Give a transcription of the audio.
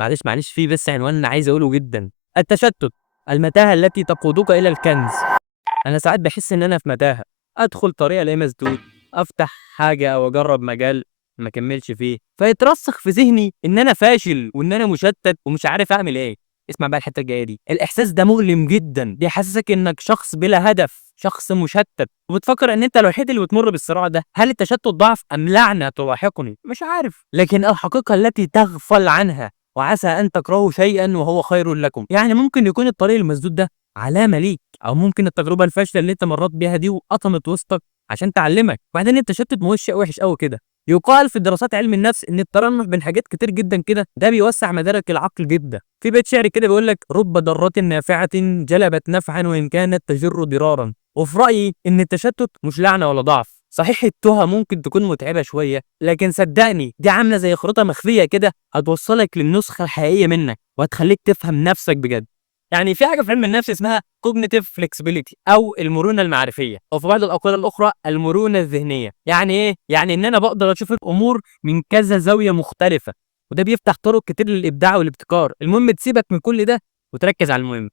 معلش في بس عنوان أنا عايز أقوله جدًا، التشتت، المتاهة التي تقودك إلى الكنز. أنا ساعات باحس إن أنا في متاهة، أدخل طريق ألاقيه مسدود، أفتح حاجة أو أجرّب مجال ما أكمّلش فيه، فيترسخ في ذهني إن أنا فاشل وإن أنا مشتت ومش عارف أعمل إيه. اسمع بقى الحتّة الجاية دي، الإحساس ده مؤلم جدًا، بيحسسك إنك شخص بلا هدف، شخص مشتت، وبتفكر إن أنت الوحيد اللي بتمُر بالصراع ده. هل التشتت ضعف أم لعنة تلاحقني؟ مش عارف، لكن الحقيقة التي تغفل عنها وعسى أن تكرهوا شيئًا وهو خير لكم. يعني ممكن يكون الطريق المسدود ده علامة ليك، أو ممكن التجربة الفاشلة اللي أنت مرّيت بيها دي وقطمت وسطك عشان تعلّمك. وبعدين التشتت ما هوش شيء وِحِش أوي كده، يُقال في دراسات علم النفس إن الترنُّح بين حاجات كتير جدًا كده ده بيوسّع مدارك العقل جدًا. في بيت شعر كده بيقول لك: "رُبَّ ضارةٍ نافعةٍ جلبت نفعًا وإن كانت تجُرُّ ضرارًا." وفي رأيي إن التشتت مش لعنة ولا ضعف، صحيح التُّهى ممكن تكون متعبة شوية، لكن صدّقني دي عاملة زي خريطة مخفية كده هتوصّلك للنسخة الحقيقية منّك وهتخلّيك تفهم نفسك بجد. يعني في حاجة في علم النفس اسمها cognitive flexibility أو المرونة المعرفية، أو في بعض الأقوال الأخرى المرونة الذهنية. يعني إيه؟ يعني إن أنا باقدر أشوف الأمور من كذا زاوية مختلفة، وده بيفتح طرق كتير للإبداع والابتكار. المهم تسيبك من كل ده وتركّز على المهم.